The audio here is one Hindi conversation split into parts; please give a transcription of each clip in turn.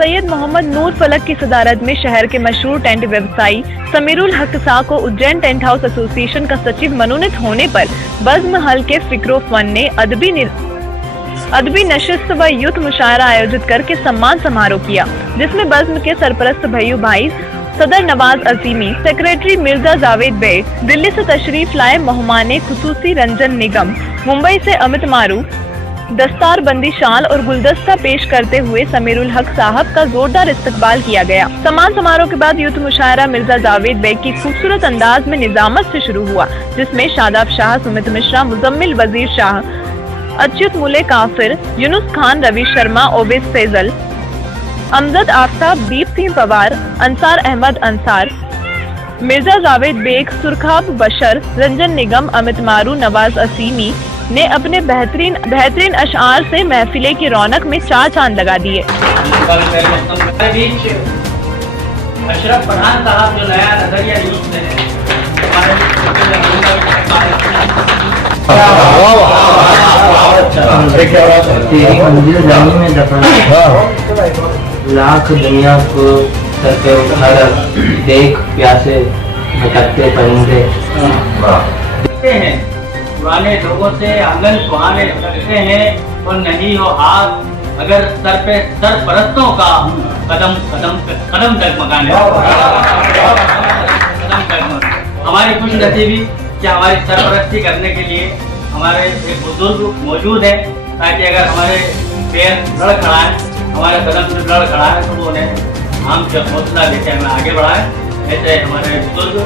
सैयद मोहम्मद नूर फलक की सदारत में शहर के मशहूर टेंट व्यवसायी समीरुल हक शाह को उज्जैन टेंट हाउस एसोसिएशन का सचिव मनोनीत होने पर बज़्म हल के फिक्रो फन ने अदबी नशिस्त व यूथ मुशायरा आयोजित करके सम्मान समारोह किया, जिसमें बज़्म के सरपरस्त भैयू भाई सदर नवाज अजीमी, सेक्रेटरी मिर्जा जावेद बेग, दिल्ली से तशरीफ लाए मेहमान खुसूसी रंजन निगम, मुंबई से अमित मारू, दस्तार बंदी शाल और गुलदस्ता पेश करते हुए समीरुल हक साहब का जोरदार इस्तकबाल किया गया। सम्मान समारोह के बाद यूथ मुशायरा मिर्जा जावेद बेग की खूबसूरत अंदाज में निजामत से शुरू हुआ, जिसमें शादाब शाह, सुमित मिश्रा, मुजम्मिल वजीर शाह, अच्युत मुले काफिर, यूनुस खान, रवि शर्मा, ओवेस फैजल, अमजद आफ्ताब, दीप सिंह पवार, अंसार अहमद अंसार, मिर्जा जावेद बेग, सुरखाब बशर, रंजन निगम, अमित मारू, नवाज असीमी ने अपने बेहतरीन अशआर से महफिले की रौनक में चार चांद लगा दिए। अशरफ पठान साहब जो नया नजरिया यूथ में है, लाख दुनिया को सर पे उठाकर देख प्यासे भटकते परिंदे देखते हैं पुराने लोगों से आंगन सुहाने लगते हैं और नहीं हो हाथ अगर सरपरस्तों का कदम डगमगाने। हमारी खुश नसीबी कि हमारी सरपरस्ती करने के लिए हमारे एक बुजुर्ग मौजूद है, ताकि अगर हमारे पैर लड़ खड़ा है, हमारे कदम से लड़ खड़ा है, तो वो उन्हें हम जब हौसला देकर हमें आगे बढ़ाए। ऐसे हमारे बुजुर्ग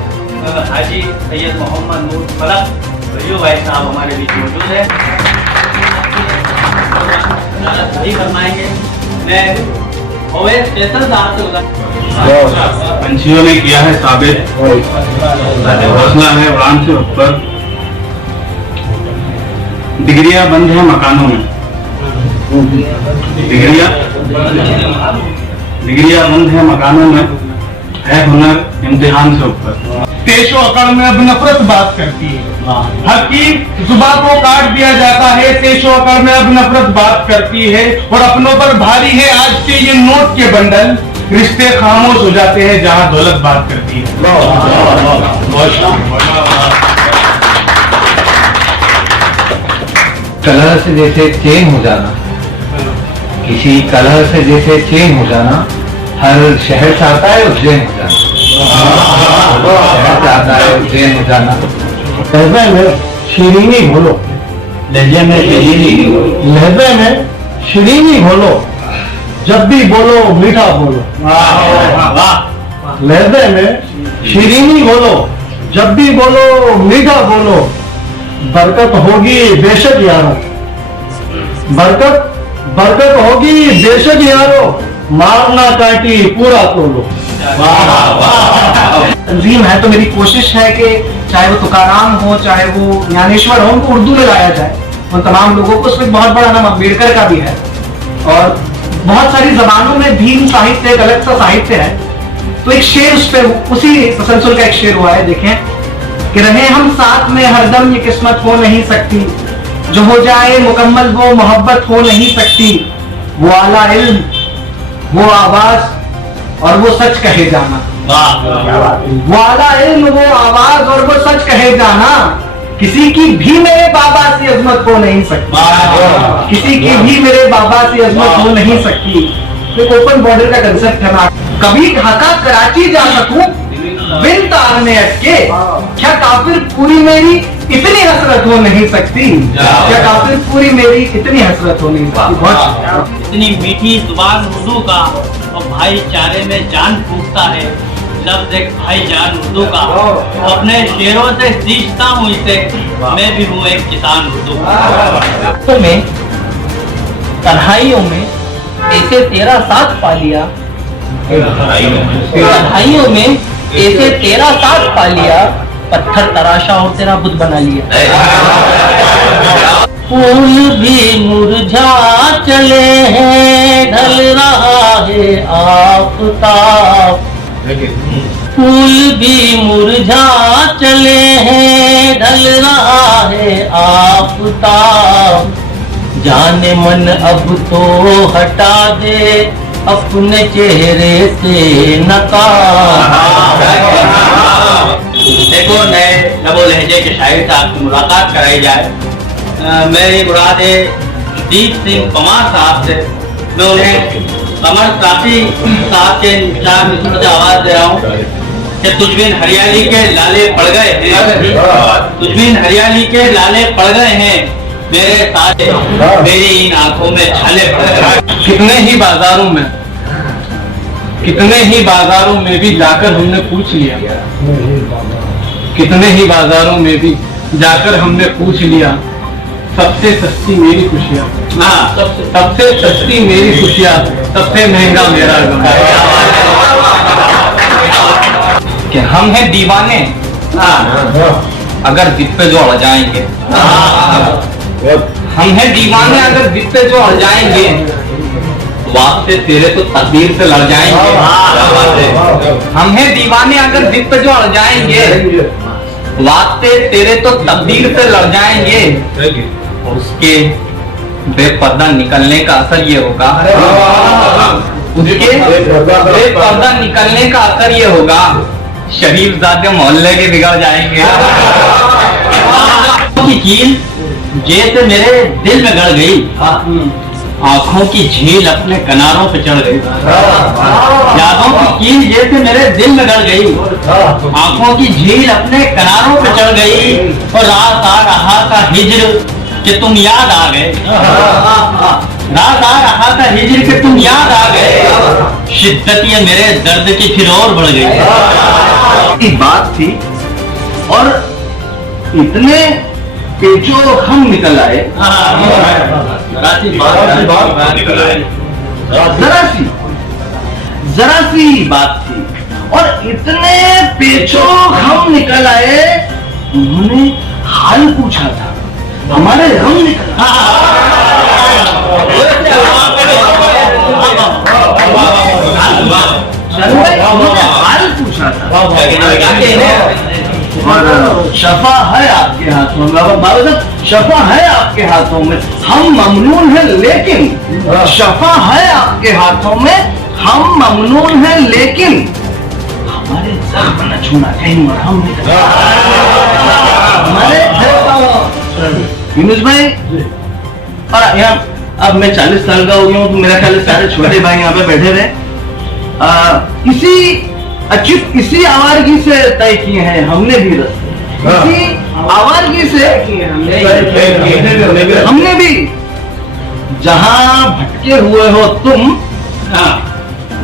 हाजी सैयद मोहम्मद नूर फलक भैयू भाई साहब हमारे बीच मौजूद है, सही फरमाएंगे। मैं ओवैस फैसल साहब से पंछियों ने किया है साबित, हौसला है उड़ान से ऊपर, डिग्रियां बंद है मकानों में, डिग्रियां बंद है मकानों में, है हुनर इम्तिहान से ऊपर। पेशो अकड़ में अब नफरत बात करती है, हक की जुबान को काट दिया जाता है, पेशो अकड़ में अब नफरत बात करती है, और अपनों पर भारी है आज के ये नोट के बंडल, रिश्ते खामोश हो जाते हैं जहां दौलत बात करती है। कलह से जैसे चेन हो जाना, किसी कलह से जैसे चेन हो जाना, हर शहर चाहता है उज्जैन हो जाना, शहर चाहता है उज्जैन हो जाना। लहजे में शीरीनी बोलो, लहजे में शीरीनी बोलो, लहजे में शीरीनी बोलो, जब भी बोलो मीठा बोलो। लहजे में शीरीनी बोलो, जब भी बोलो मीठा बोलो, बरकत होगी बेशक यारो, बरकत होगी बेशक यारो, मारना काटी पूरा तोलो। तंजीम है तो मेरी कोशिश है कि चाहे वो तुकाराम हो, चाहे वो ज्ञानेश्वर हो, उनको उर्दू में गाया जाए उन तमाम लोगों को। उसमें बहुत बड़ा नाम अम्बेडकर का भी है, और बहुत सारी जबानों में भीम साहित्य एक अलग सा साहित्य है। तो एक शेर उस पर, उसी तसलसल का एक शेर हुआ है, देखें कि रहे हम साथ में हरदम ये किस्मत हो नहीं सकती, जो हो जाए मुकम्मल वो मोहब्बत हो नहीं सकती, वो आला इल्म, वो आवाज और वो सच कहे जाना। वो आला इल्म, वो आवाज और वो सच कहे जाना, किसी की भी मेरे बाबा से अजमत हो नहीं सकती, किसी की भी मेरे बाबा से अजमत हो नहीं सकती। एक ओपन बॉर्डर का कंसेप्ट है। मैं कभी ढाका कराची जा सकूं बिन तार में अटके, क्या काफिर पूरी मेरी इतनी हसरत हो नहीं सकती, क्या काफिर पूरी मेरी इतनी हसरत हो नहीं सकती। इतनी मीठी जुबान उर्दू का और भाईचारे में जान फूंकता है लफ्ज़ एक भाईजान उर्दू का, अपने शेरों से सीखता हूँ इसे, मैं भी हूँ एक किसान उर्दू का। में कढ़ाइयों में ऐसे तेरा साथ पा लिया, कढ़ाइयों में ऐसे तेरा साथ पा लिया, पत्थर तराशा और तेरा बुत बना लिया। फूल भी मुरझा चले हैं, ढल रहा है आफताब, फूल भी मुरझा चले हैं, ढल रहा है आफताब, जाने मन अब तो हटा दे अपने चेहरे से नकाब। देखो नए नबो लहजे के शायर से आपकी मुलाकात कराई जाए। मेरी मुराद है दीप सिंह पमार साहब से। मैं उन्हें कमर काफी साहब के चार मिसरों से आवाज दे रहा हूँ कि तुझबिन हरियाली के लाले पड़ गए हैं, तुझबिन हरियाली के लाले पड़ गए हैं, मेरे साथ मेरी इन आंखों में छाले पड़ गए। कितने ही बाजारों में भी जाकर हमने पूछ लिया, कितने ही बाजारों में भी जाकर हमने पूछ लिया, सबसे सस्ती मेरी खुशियाँ, हाँ सबसे सस्ती मेरी खुशियाँ, सबसे महंगा मेरा गम। कि हम हैं दीवाने अगर दिल पे जो अड़ जाएंगे, हम हैं दीवाने अगर दिल पे जो अड़ जाएंगे, वास्ते तेरे तो तकदीर से लड़ जाएंगे। हम हैं दीवाने अगर दिल पे जो अड़ जाएंगे, वास्ते तेरे तो तकदीर से लड़ जाएंगे। और उसके बेपर्दा निकलने का असर ये होगा, उसके बेपर्दा निकलने का असर ये होगा, शरीफ जाते मोहल्ले के बिगड़ जाएंगे। की कील जैसे मेरे दिल में गड़ गई, आंखों की झील अपने किनारों पे चढ़ गई। यादों की कील जैसे मेरे दिल में गड़ गई, आंखों की झील अपने किनारों पे चढ़ गई। और रात आ रहा था हिज्र कि तुम याद आ गए, रात आ रहा था हिज्र कि तुम याद आ गए। शिद्दत ये मेरे दर्द की फिर और बढ़ गई। बात थी और इतने पेचो हम निकल आए, जरा सी बात थी और इतने पेचो हम निकल आए। उन्होंने हाल पूछा था, हमारे हम निकल हाल पूछा था। और शफा है आपके हाथों में, बाबा साहब शफा है आपके हाथों में, हम ममनून हैं लेकिन शफा है आपके हाथों में, हम ममनून हैं लेकिन हमारे जख्म न छूना कहीं और हम हमारे यूनुस भाई। और यहाँ अब मैं 40 साल का हो गया हूँ तो मेरा ख्याल सारे छोटे भाई यहाँ पे बैठे रहे। इसी आवारगी से तय किए हैं हमने भी रास्ते, इसी आवारगी से हमने भी। जहां भटके हुए हो तुम,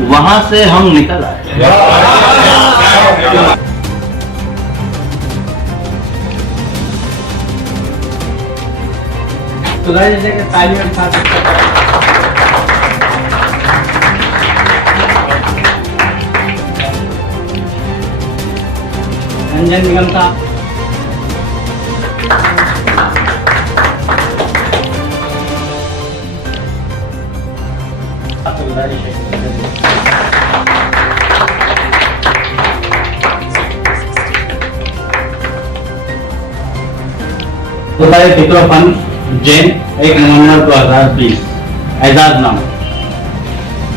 वहां से हम निकल आए। तो तालियों के साथ रंजन निगम साहब, फिक्रोफन जैन 1 नवंबर 2020 एजाज नाम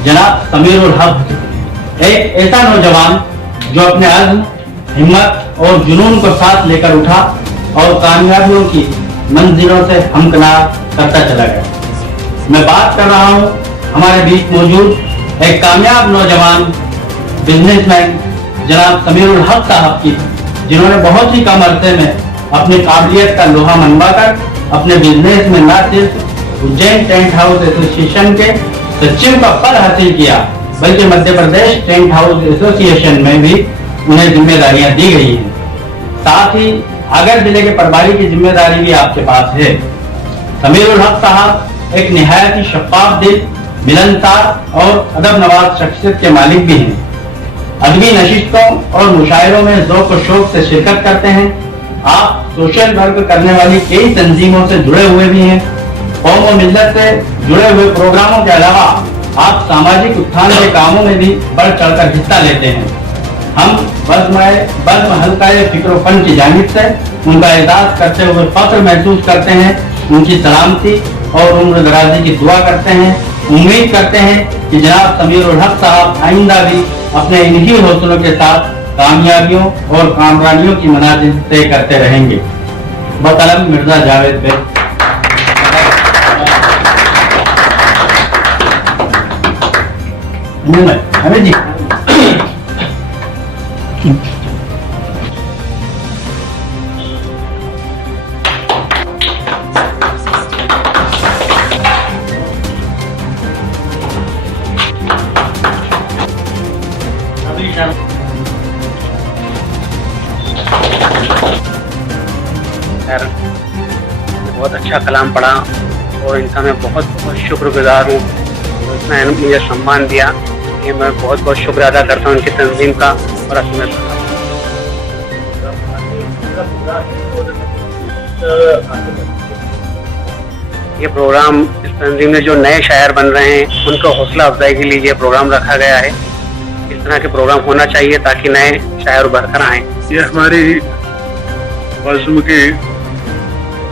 जनाब समीरुल हक, एक ऐसा नौजवान जो अपने अज़्म, हिम्मत और जुनून को साथ लेकर उठा और कामयाबियों की मंजिलों से हमकिनार करता चला गया। मैं बात कर रहा हूँ हमारे बीच मौजूद एक कामयाब नौजवान बिजनेसमैन जनाब समीरुल हक साहब की, जिन्होंने बहुत ही कम अरसे में अपनी काबिलियत का लोहा मनवाकर अपने बिजनेस में न सिर्फ उज्जैन टेंट हाउस एसोसिएशन के सचिव का पद हासिल किया, बल्कि Madhya Pradesh tent house association में भी उन्हें जिम्मेदारियां दी गई हैं। साथ ही आगर जिले के प्रभारी की जिम्मेदारी भी आपके पास है। समीरुल हक साहब एक निहायत ही शफाफ दिल, मिलनसार और अदब नवाज शख्सियत के मालिक भी हैं। अदबी नशिस्तों और मुशायरों में ज़ौक़ व शौक़ से शिरकत करते हैं। आप सोशल वर्क करने वाली कई तंजीमों से जुड़े हुए भी हैं। कौम और मिल्लत से जुड़े हुए प्रोग्रामों के अलावा आप सामाजिक उत्थान के कामों में भी बढ़ चढ़कर हिस्सा लेते हैं। हम बज़्म हल्का-ए फिक्रोफन की जानिब से उनका एजाज करते हुए फख्र महसूस करते हैं, उनकी सलामती और उम्र दराजी की दुआ करते हैं। उम्मीद करते हैं कि जनाब समीरुल हक साहब आइंदा भी अपने इन्हीं हौसलों के साथ कामयाबियों और कामरानियों की मनाजिल तय करते रहेंगे। बकलम मिर्जा जावेद बेग। हमें जी बहुत अच्छा कलाम पढ़ा और इनका मैं बहुत बहुत शुक्रगुजार हूँ। इतना मुझे सम्मान दिया, ये मैं बहुत बहुत शुक्र अदा करता हूँ इनकी तंजीम का और असमत ये प्रोग्राम इस तंजीम में जो नए शायर बन रहे हैं उनको हौसला अफजाई के लिए ये प्रोग्राम रखा गया है। इस तरह के प्रोग्राम होना चाहिए ताकि नए शायर उभर कर आएँ। ये हमारी बज़्म की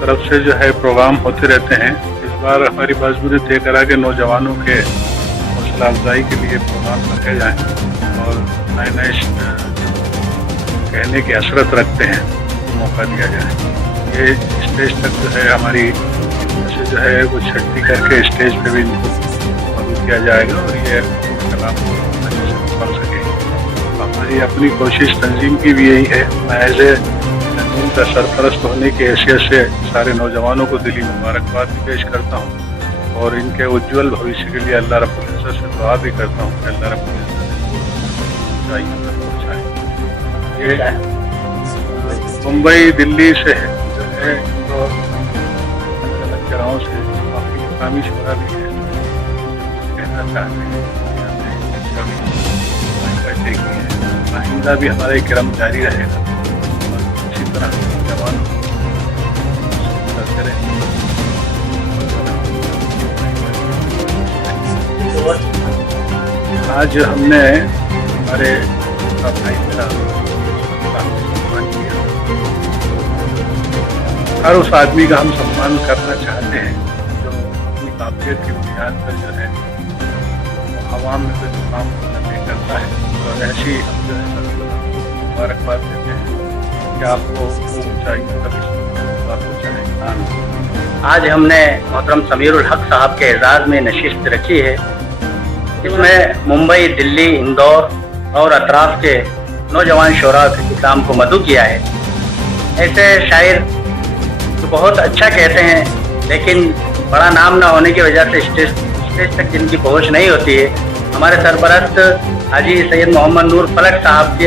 तरफ से जो है प्रोग्राम होते रहते हैं। इस बार हमारी बज़्म ने तय करा कि नौजवानों के हौसला अफजाई के लिए प्रोग्राम रखे जाएँ और नए नए कहने की हसरत रखते हैं मौका दिया जाए। ये स्टेज तक जो है हमारी से जो है वो छट्टी करके स्टेज पे भी मदद किया जाएगा और ये कलाम को अच्छे से पढ़ सके। हमारी अपनी कोशिश तंजीम की भी यही है। मैं एज ए तंजीम का सरपरस्त होने की हैसियत से सारे नौजवानों को दिली मुबारकबाद पेश करता हूँ और इनके उज्ज्वल भविष्य के लिए अल्लाह रब्बुल इज़्ज़त से दुआ भी करता हूँ कि अल्लाह रब्बुल इज़्ज़त ऊंचाइयों तक पहुँचाए। ये मुंबई दिल्ली से जो है तो अलग अलग जगहों से काफ़ी मुकामी शुरा भी है कहना चाहते हैं कि हमने इसका भी बैठे की है। आइंदा भी हमारा क्रम जारी रहेगा और इसी तरह जवान करते रहेंगे। आज हमने हमारे भाई मेरा सम्मान किया। हर उस आदमी का हम सम्मान करना चाहते हैं जो अपनी काबिलियत की बुनियाद पर जो है आवाम में कोई काम नहीं करता है। और ऐसी हम जो है मुबारकबाद देते हैं कि आपको ऊंचाइयों तक पहुंचाएं। आज हमने मोहतरम समीरुल हक साहब के एजाज़ में नशिस्त रखी है। इसमें मुंबई, दिल्ली, इंदौर और अतराफ के नौजवान शोरा के काम को मदऊ किया है। ऐसे शायर तो बहुत अच्छा कहते हैं लेकिन बड़ा नाम ना होने की वजह से स्टेज तक जिनकी पहुंच नहीं होती है। हमारे सरपरस्त हाजी सैयद मोहम्मद नूर फलक साहब की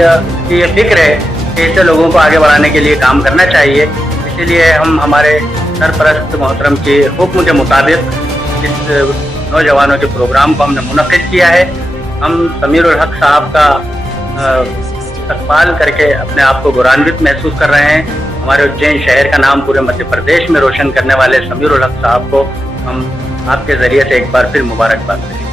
ये फिक्र है कि ऐसे लोगों को आगे बढ़ाने के लिए काम करना चाहिए। इसीलिए हम हमारे सरपरस्त मोहतरम के हुक्म के मुताबिक इस नौजवानों के प्रोग्राम को हमने मुनक़िद किया है। हम समीरुल हक साहब का इस्तक़बाल करके अपने आप को गौरवान्वित महसूस कर रहे हैं। हमारे उज्जैन शहर का नाम पूरे मध्य प्रदेश में रोशन करने वाले समीरुल हक साहब को हम आपके ज़रिए से एक बार फिर मुबारकबाद दें।